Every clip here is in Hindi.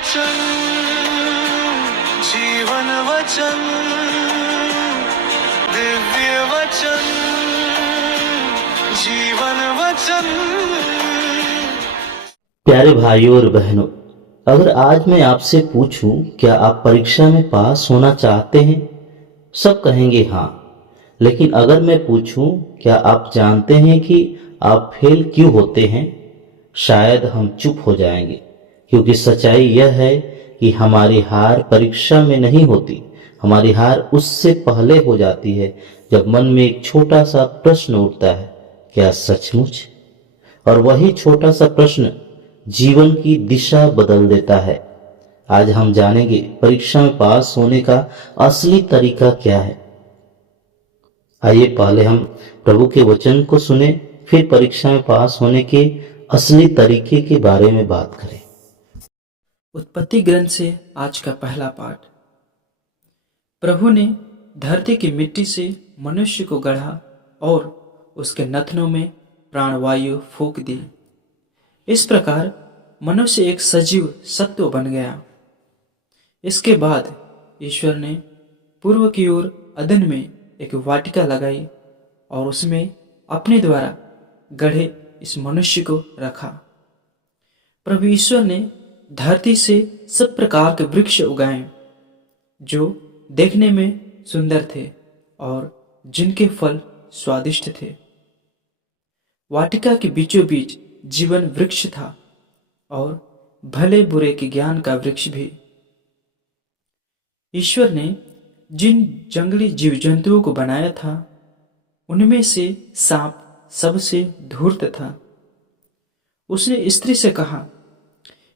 वचन, जीवन वचन, दिव्य वचन, जीवन वचन। प्यारे भाइयों और बहनों, अगर आज मैं आपसे पूछूं क्या आप परीक्षा में पास होना चाहते हैं, सब कहेंगे हाँ। लेकिन अगर मैं पूछूं क्या आप जानते हैं कि आप फेल क्यों होते हैं, शायद हम चुप हो जाएंगे। क्योंकि सच्चाई यह है कि हमारी हार परीक्षा में नहीं होती, हमारी हार उससे पहले हो जाती है जब मन में एक छोटा सा प्रश्न उठता है, क्या सचमुच? और वही छोटा सा प्रश्न जीवन की दिशा बदल देता है। आज हम जानेंगे परीक्षा में पास होने का असली तरीका क्या है। आइए पहले हम प्रभु के वचन को सुने, फिर परीक्षा में पास होने के असली तरीके के बारे में बात करें। उत्पत्ति ग्रंथ से आज का पहला पाठ। प्रभु ने धरती की मिट्टी से मनुष्य को गढ़ा और उसके नथनों में प्राणवायु फूंक दी। इस प्रकार मनुष्य एक सजीव सत्व बन गया। इसके बाद ईश्वर ने पूर्व की ओर अदन में एक वाटिका लगाई और उसमें अपने द्वारा गढ़े इस मनुष्य को रखा। प्रभु ईश्वर ने धरती से सब प्रकार के वृक्ष उगाए जो देखने में सुंदर थे और जिनके फल स्वादिष्ट थे। वाटिका के बीचों बीच जीवन वृक्ष था और भले बुरे के ज्ञान का वृक्ष भी। ईश्वर ने जिन जंगली जीव जंतुओं को बनाया था उनमें से सांप सबसे धूर्त था। उसने स्त्री से कहा,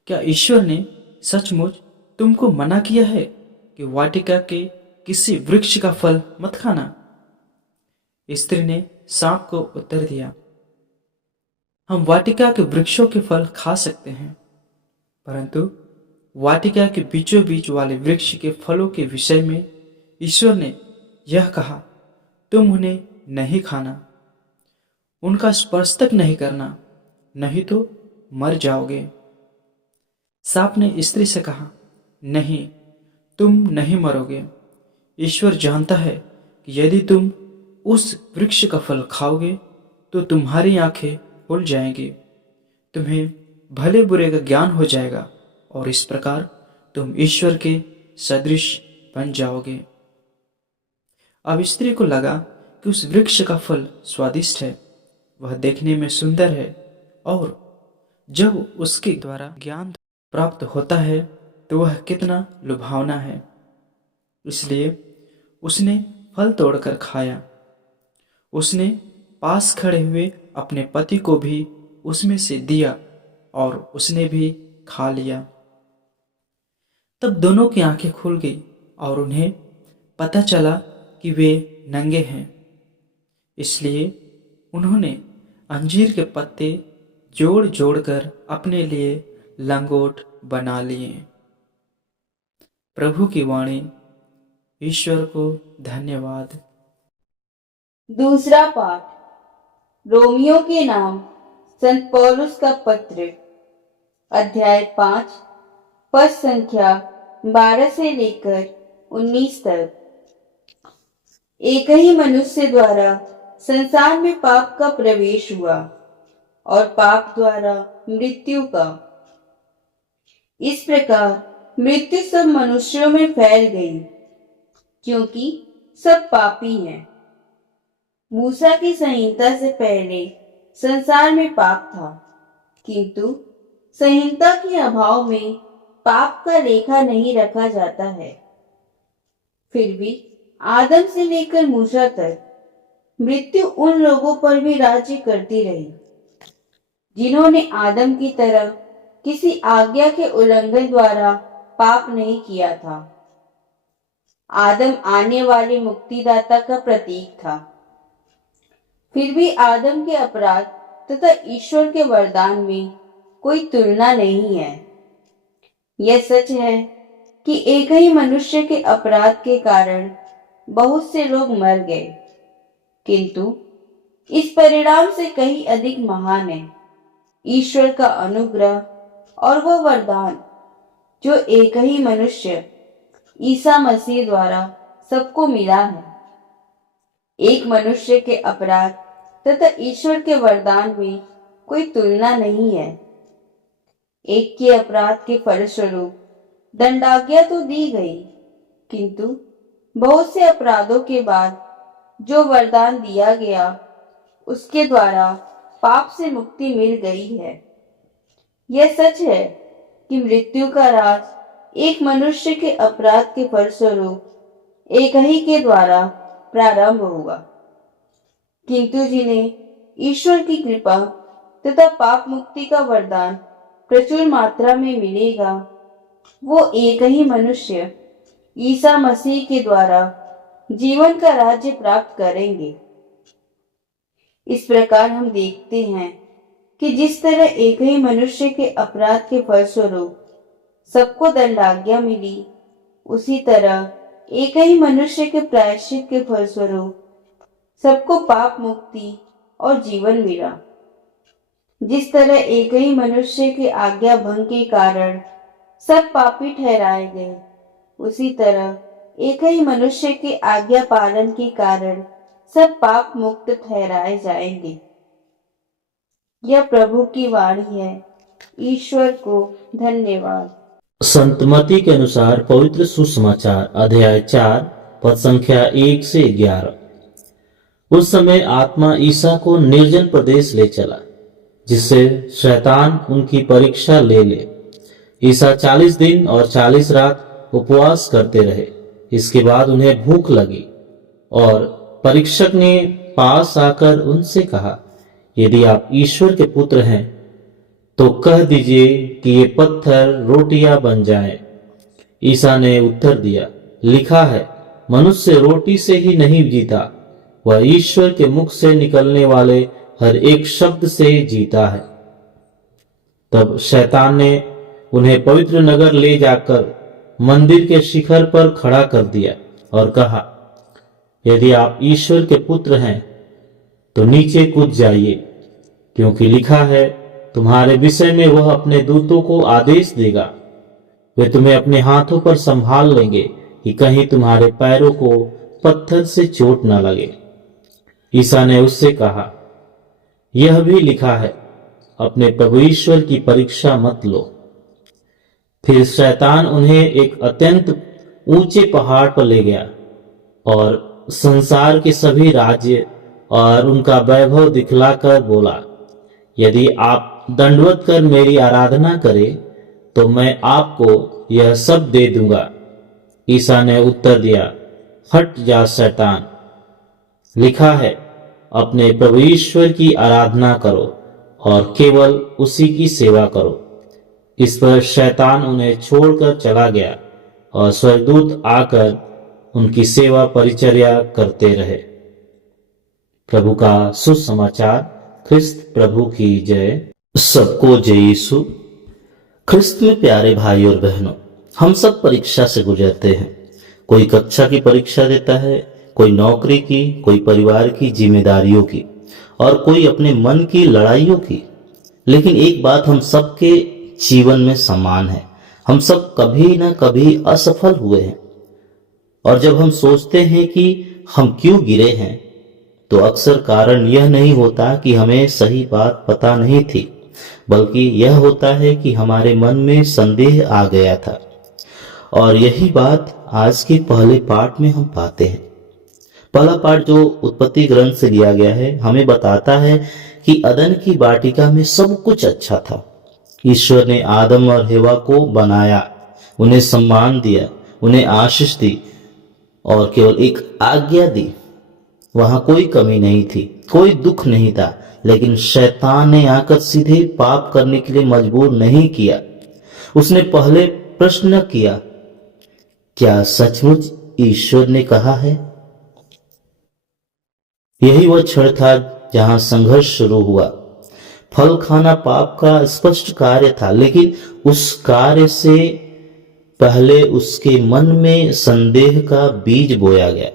क्या ईश्वर ने सचमुच तुमको मना किया है कि वाटिका के किसी वृक्ष का फल मत खाना? स्त्री ने सांप को उत्तर दिया, हम वाटिका के वृक्षों के फल खा सकते हैं, परंतु वाटिका के बीचों बीच वाले वृक्ष के फलों के विषय में ईश्वर ने यह कहा, तुम उन्हें नहीं खाना, उनका स्पर्श तक नहीं करना, नहीं तो मर जाओगे। सांप ने स्त्री से कहा, नहीं, तुम नहीं मरोगे। ईश्वर जानता है कि यदि तुम उस वृक्ष का फल खाओगे तो तुम्हारी आंखें खुल जाएंगी, तुम्हें भले बुरे का ज्ञान हो जाएगा और इस प्रकार तुम ईश्वर के सदृश बन जाओगे। अब स्त्री को लगा कि उस वृक्ष का फल स्वादिष्ट है, वह देखने में सुंदर है और जब उसके द्वारा ज्ञान प्राप्त होता है तो वह कितना लुभावना है। इसलिए उसने फल तोड़कर खाया। उसने पास खड़े हुए अपने पति को भी उसमें से दिया और उसने भी खा लिया। तब दोनों की आंखें खुल गई और उन्हें पता चला कि वे नंगे हैं। इसलिए उन्होंने अंजीर के पत्ते जोड़ जोड़कर अपने लिए लंगोट बना लिए। प्रभु की वाणी। ईश्वर को धन्यवाद। दूसरा पाठ, रोमियो के नाम संत पौलुस का पत्र, अध्याय 5, पद संख्या 12 से लेकर 19 तक। एक ही मनुष्य द्वारा संसार में पाप का प्रवेश हुआ और पाप द्वारा मृत्यु का। इस प्रकार मृत्यु सब मनुष्यों में फैल गई, क्योंकि सब पापी हैं। मूसा की संहिता से पहले संसार में पाप था, किंतु संहिता के अभाव में पाप का लेखा नहीं रखा जाता है। फिर भी आदम से लेकर मूसा तक मृत्यु उन लोगों पर भी राज्य करती रही जिन्होंने आदम की तरह किसी आज्ञा के उल्लंघन द्वारा पाप नहीं किया था। आदम आने वाले मुक्तिदाता का प्रतीक था। फिर भी आदम के अपराध तथा ईश्वर के वरदान में कोई तुलना नहीं है। यह सच है कि एक ही मनुष्य के अपराध के कारण बहुत से लोग मर गए, किंतु इस परिणाम से कहीं अधिक महान है ईश्वर का अनुग्रह और वह वरदान जो एक ही मनुष्य ईसा मसीह द्वारा सबको मिला है। एक मनुष्य के अपराध तथा ईश्वर के वरदान में कोई तुलना नहीं है। एक के अपराध के फलस्वरूप दंडाज्ञा तो दी गई, किंतु बहुत से अपराधों के बाद जो वरदान दिया गया उसके द्वारा पाप से मुक्ति मिल गई है। यह सच है कि मृत्यु का राज एक मनुष्य के अपराध के फलस्वरूप एक ही के द्वारा प्रारंभ हुआ, किंतु जिन्हें ईश्वर की कृपा तथा पाप मुक्ति का वरदान प्रचुर मात्रा में मिलेगा, वो एक ही मनुष्य ईसा मसीह के द्वारा जीवन का राज्य प्राप्त करेंगे। इस प्रकार हम देखते हैं कि जिस तरह एक ही मनुष्य के अपराध के फलस्वरूप सबको दंडाज्ञा मिली, उसी तरह एक ही मनुष्य के प्रायश्चित के फलस्वरूप सबको पाप मुक्ति और जीवन मिला। जिस तरह एक ही मनुष्य के आज्ञा भंग के कारण सब पापी ठहराए गए, उसी तरह एक ही मनुष्य के आज्ञा पालन के कारण सब पाप मुक्त ठहराए जाएंगे। यह प्रभु की वाणी है। ईश्वर को धन्यवाद। संतमती के अनुसार पवित्र सुसमाचार अध्याय 4 पद संख्या 1 से 11। उस समय आत्मा ईसा को निर्जन प्रदेश ले चला, जिससे शैतान उनकी परीक्षा ले ले। ईसा 40 दिन और 40 रात उपवास करते रहे। इसके बाद उन्हें भूख लगी और परीक्षक ने पास आकर उनसे कहा, यदि आप ईश्वर के पुत्र हैं तो कह दीजिए कि ये पत्थर रोटियां बन जाएं। ईसा ने उत्तर दिया, लिखा है, मनुष्य रोटी से ही नहीं जीता, वह ईश्वर के मुख से निकलने वाले हर एक शब्द से जीता है। तब शैतान ने उन्हें पवित्र नगर ले जाकर मंदिर के शिखर पर खड़ा कर दिया और कहा, यदि आप ईश्वर के पुत्र हैं तो नीचे कूद जाइए, क्योंकि लिखा है, तुम्हारे विषय में वह अपने दूतों को आदेश देगा, वे तुम्हें अपने हाथों पर संभाल लेंगे कि कहीं तुम्हारे पैरों को पत्थर से चोट न लगे। ईसा ने उससे कहा, यह भी लिखा है, अपने प्रभु ईश्वर की परीक्षा मत लो। फिर शैतान उन्हें एक अत्यंत ऊंचे पहाड़ पर ले गया और संसार के सभी राज्य और उनका वैभव दिखलाकर बोला, यदि आप दंडवत कर मेरी आराधना करें तो मैं आपको यह सब दे दूंगा। ईसा ने उत्तर दिया, हट जा शैतान, लिखा है, अपने प्रभु ईश्वर की आराधना करो और केवल उसी की सेवा करो। इस पर शैतान उन्हें छोड़कर चला गया और स्वर्गदूत आकर उनकी सेवा परिचर्या करते रहे। प्रभु का सुसमाचार। ख्रिस्त प्रभु की जय। सबको जय यीशु। ख्रिस्त में प्यारे भाई और बहनों, हम सब परीक्षा से गुजरते हैं। कोई कक्षा की परीक्षा देता है, कोई नौकरी की, कोई परिवार की जिम्मेदारियों की और कोई अपने मन की लड़ाइयों की। लेकिन एक बात हम सबके जीवन में समान है, हम सब कभी ना कभी असफल हुए हैं। और जब हम सोचते हैं कि हम क्यों गिरे हैं, तो अक्सर कारण यह नहीं होता कि हमें सही बात पता नहीं थी, बल्कि यह होता है कि हमारे मन में संदेह आ गया था। और यही बात आज के पहले पाठ में हम पाते हैं। पहला पाठ जो उत्पत्ति ग्रंथ से लिया गया है, हमें बताता है कि अदन की वाटिका में सब कुछ अच्छा था। ईश्वर ने आदम और हेवा को बनाया, उन्हें सम्मान दिया, उन्हें आशीष दी और केवल एक आज्ञा दी। वहां कोई कमी नहीं थी, कोई दुख नहीं था, लेकिन शैतान ने आकर सीधे पाप करने के लिए मजबूर नहीं किया। उसने पहले प्रश्न किया, क्या सचमुच ईश्वर ने कहा है? यही वह क्षण था जहां संघर्ष शुरू हुआ। फल खाना पाप का स्पष्ट कार्य था, लेकिन उस कार्य से पहले उसके मन में संदेह का बीज बोया गया।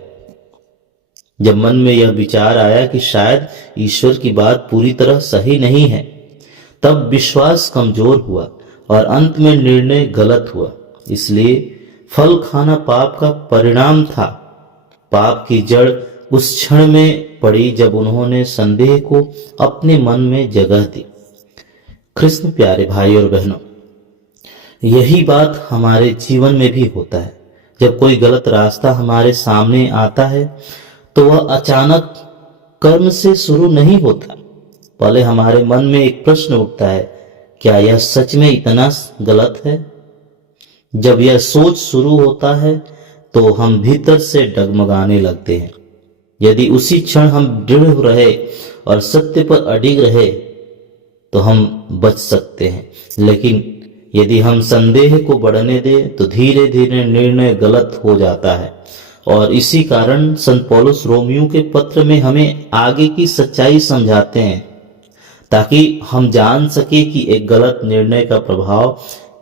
जब मन में यह विचार आया कि शायद ईश्वर की बात पूरी तरह सही नहीं है, तब विश्वास कमजोर हुआ और अंत में निर्णय गलत हुआ। इसलिए फल खाना पाप का परिणाम था। पाप की जड़ उस क्षण में पड़ी जब उन्होंने संदेह को अपने मन में जगह दी। कृष्ण प्यारे भाई और बहनों, यही बात हमारे जीवन में भी होता है। जब कोई गलत रास्ता हमारे सामने आता है तो वह अचानक कर्म से शुरू नहीं होता। पहले हमारे मन में एक प्रश्न उठता है, क्या यह सच में इतना गलत है? जब यह सोच शुरू होता है तो हम भीतर से डगमगाने लगते हैं। यदि उसी क्षण हम दृढ़ रहे और सत्य पर अडिग रहे तो हम बच सकते हैं, लेकिन यदि हम संदेह को बढ़ने दें तो धीरे धीरे निर्णय गलत हो जाता है। और इसी कारण संत पौलुस रोमियो के पत्र में हमें आगे की सच्चाई समझाते हैं, ताकि हम जान सके कि एक गलत निर्णय का प्रभाव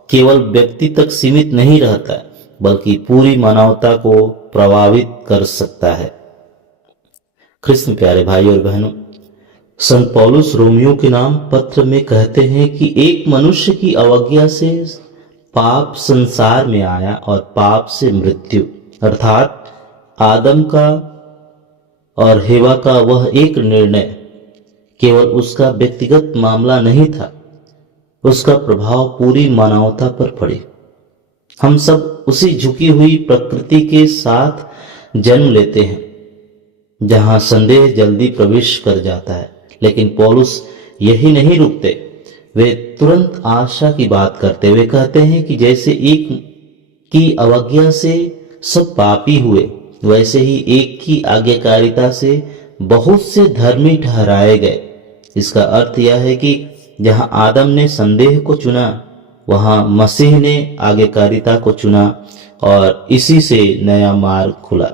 केवल व्यक्ति तक सीमित नहीं रहता, बल्कि पूरी मानवता को प्रभावित कर सकता है। कृष्ण प्यारे भाई और बहनों, संत पौलुस रोमियो के नाम पत्र में कहते हैं कि एक मनुष्य की अवज्ञा से पाप संसार में आया और पाप से मृत्यु, अर्थात आदम का और हेवा का वह एक निर्णय केवल उसका व्यक्तिगत मामला नहीं था, उसका प्रभाव पूरी मानवता पर पड़े। हम सब उसी झुकी हुई प्रकृति के साथ जन्म लेते हैं जहां संदेह जल्दी प्रवेश कर जाता है, लेकिन पौलुस यही नहीं रुकते। वे तुरंत आशा की बात करते हुए कहते हैं कि जैसे एक की अवज्ञा से सब पापी हुए, वैसे ही एक की आज्ञाकारिता से बहुत से धर्मी ठहराए गए। इसका अर्थ यह है कि जहां आदम ने संदेह को चुना, वहां मसीह ने आज्ञाकारिता को चुना और इसी से नया मार्ग खुला।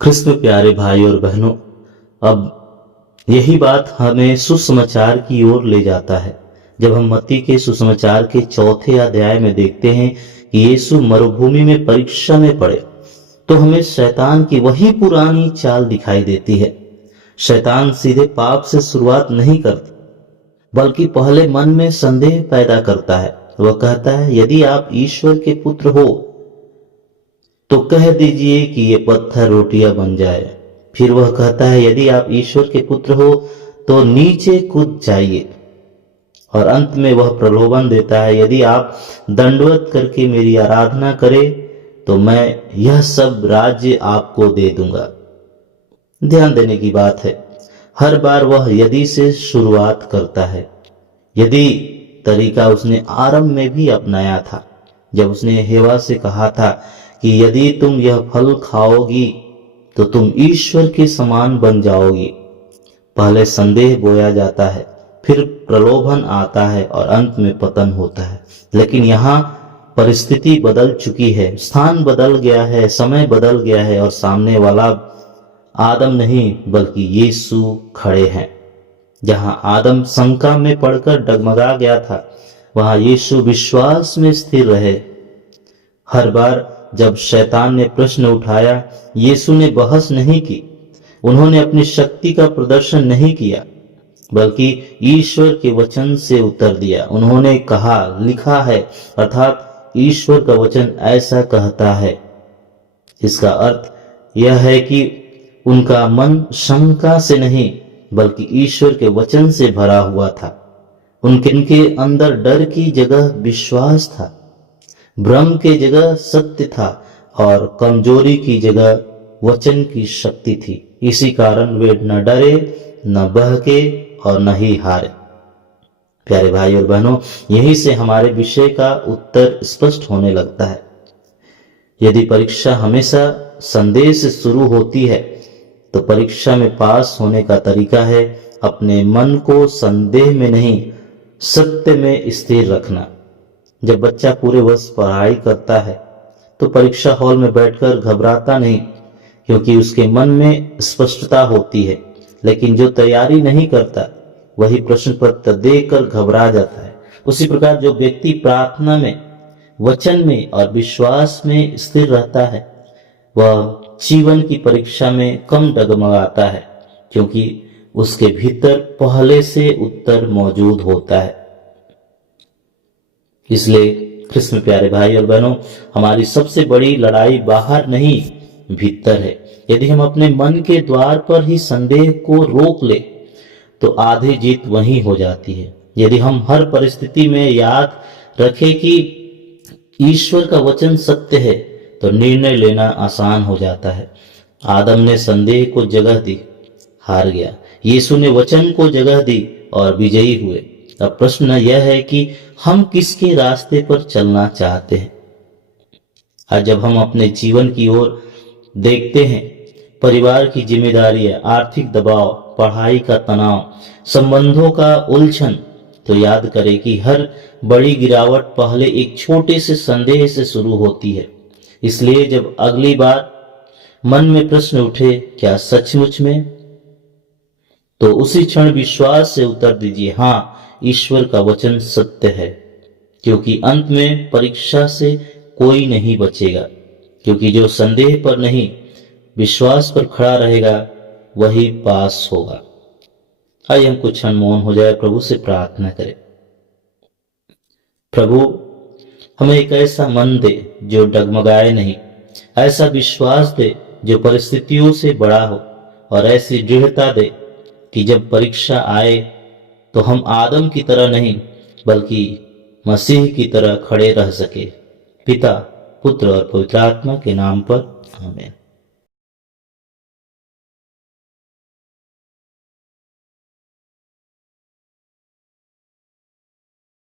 कृष्ण प्यारे भाई और बहनों, अब यही बात हमें सुसमाचार की ओर ले जाता है। जब हम मत्ती के सुसमाचार के 4 अध्याय में देखते हैं कि यीशु मरुभूमि में परीक्षा में पड़े, तो हमें शैतान की वही पुरानी चाल दिखाई देती है। शैतान सीधे पाप से शुरुआत नहीं करता, बल्कि पहले मन में संदेह पैदा करता है। वह कहता है, यदि आप ईश्वर के पुत्र हो तो कह दीजिए कि ये पत्थर रोटियां बन जाए। फिर वह कहता है, यदि आप ईश्वर के पुत्र हो तो नीचे कूद जाइए। और अंत में वह प्रलोभन देता है, यदि आप दंडवत करके मेरी आराधना करें तो मैं यह सब राज्य आपको दे दूंगा। ध्यान देने की बात है, हर बार वह यदि से शुरुआत करता है। यदि तरीका उसने आरंभ में भी अपनाया था, जब उसने हेवा से कहा था कि यदि तुम यह फल खाओगी तो तुम ईश्वर के समान बन जाओगी। पहले संदेह बोया जाता है, फिर प्रलोभन आता है और अंत में पतन होता है। लेकिन यहाँ परिस्थिति बदल चुकी है, स्थान बदल गया है, समय बदल गया है और सामने वाला आदम नहीं बल्कि यीशु खड़े हैं। जहां आदम शंका में पड़कर डगमगा गया था, वहां यीशु विश्वास में स्थिर रहे। हर बार जब शैतान ने प्रश्न उठाया, यीशु ने बहस नहीं की, उन्होंने अपनी शक्ति का प्रदर्शन नहीं किया, बल्कि ईश्वर के वचन से उत्तर दिया। उन्होंने कहा, लिखा है, अर्थात ईश्वर का वचन ऐसा कहता है। इसका अर्थ यह है कि उनका मन शंका से नहीं बल्कि ईश्वर के वचन से भरा हुआ था। उनके अंदर डर की जगह विश्वास था, भ्रम की जगह सत्य था और कमजोरी की जगह वचन की शक्ति थी। इसी कारण वे न डरे, न बहके और न ही हारे। प्यारे भाई और बहनों, यहीं से हमारे विषय का उत्तर स्पष्ट होने लगता है। यदि परीक्षा हमेशा संदेह से शुरू होती है तो परीक्षा में पास होने का तरीका है अपने मन को संदेह में नहीं सत्य में स्थिर रखना। जब बच्चा पूरे वर्ष पढ़ाई करता है तो परीक्षा हॉल में बैठकर घबराता नहीं, क्योंकि उसके मन में स्पष्टता होती है। लेकिन जो तैयारी नहीं करता वही प्रश्न पत्र देखकर घबरा जाता है। उसी प्रकार जो व्यक्ति प्रार्थना में, वचन में और विश्वास में स्थिर रहता है, वह जीवन की परीक्षा में कम डगमगाता है, क्योंकि उसके भीतर पहले से उत्तर मौजूद होता है। इसलिए कृष्ण प्यारे भाई और बहनों, हमारी सबसे बड़ी लड़ाई बाहर नहीं भीतर है। यदि हम अपने मन के द्वार पर ही संदेह को रोक ले तो आधी जीत वहीं हो जाती है। यदि हम हर परिस्थिति में याद रखें कि ईश्वर का वचन सत्य है तो निर्णय लेना आसान हो जाता है। आदम ने संदेह को जगह दी, हार गया। यीशु ने वचन को जगह दी और विजयी हुए। अब प्रश्न यह है कि हम किसके रास्ते पर चलना चाहते हैं। आज जब हम अपने जीवन की ओर देखते हैं, परिवार की जिम्मेदारियां, आर्थिक दबाव, पढ़ाई का तनाव, संबंधों का उलझन, तो याद करें कि हर बड़ी गिरावट पहले एक छोटे से संदेह से शुरू होती है। इसलिए जब अगली बार मन में प्रश्न उठे, क्या सचमुच में, तो उसी क्षण विश्वास से उत्तर दीजिए, हाँ, ईश्वर का वचन सत्य है। क्योंकि अंत में परीक्षा से कोई नहीं बचेगा, क्योंकि जो संदेह पर नहीं विश्वास पर खड़ा रहेगा वही पास होगा। आइए हम कुछ क्षण मौन हो जाए, प्रभु से प्रार्थना करें। प्रभु, हमें एक ऐसा मन दे जो डगमगाए नहीं, ऐसा विश्वास दे जो परिस्थितियों से बड़ा हो, और ऐसी दृढ़ता दे कि जब परीक्षा आए तो हम आदम की तरह नहीं बल्कि मसीह की तरह खड़े रह सके। पिता, पुत्र और पवित्र आत्मा के नाम पर आमीन।